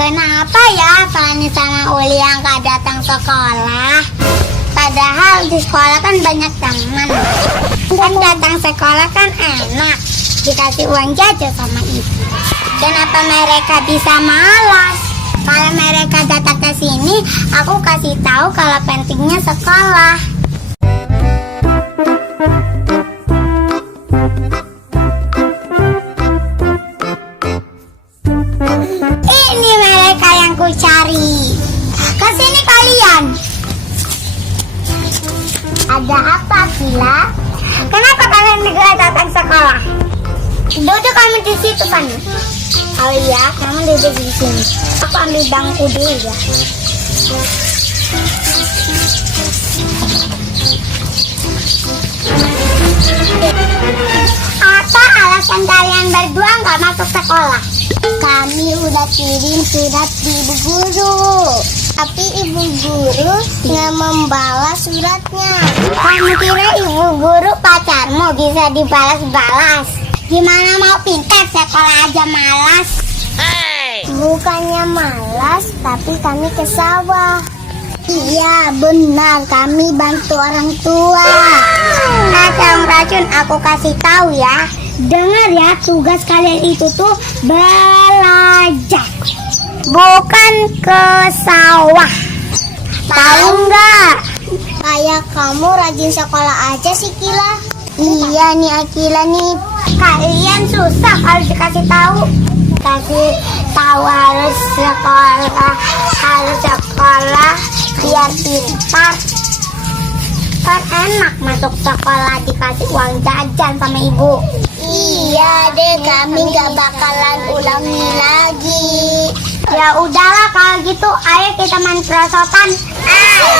Kenapa ya Fani sama Uli yang gak datang sekolah? Padahal di sekolah kan banyak teman. Kan datang sekolah kan enak, dikasih uang jajan sama ibu. Kenapa mereka bisa malas? Kalau mereka datang ke sini, aku kasih tahu kalau pentingnya sekolah. Ini mereka yang ku cari. Kesini kalian. Ada apa, Kila? Kenapa kalian tidak datang sekolah? Duduk kamu di situ kan? Oh iya, kamu duduk di sini. Aku ambil bangku dulu ya. Apa alasan kalian berdua nggak masuk sekolah? Kami udah kirim surat di ibu guru, tapi ibu guru nggak membalas suratnya. Kamu kira ibu guru pacarmu bisa dibalas-balas? Gimana mau pintar sekolah aja malas? Bukannya malas, tapi kami ke sawah. Iya benar, kami bantu orang tua. Kacang racun aku kasih tahu ya. Dengar ya, tugas kalian itu tuh belajar, bukan ke sawah. Tahu nggak? Kayak kamu rajin sekolah aja sih, Kila. Iya nih Akila nih. Kalian susah kalau dikasih tahu. Kasih tahu harus sekolah biar pintar. Kan enak masuk sekolah dikasih uang jajan sama ibu. Iya deh, kami gak bakalan ulangi lagi. Ya udahlah kalau gitu, ayo kita main perosotan. Ayo.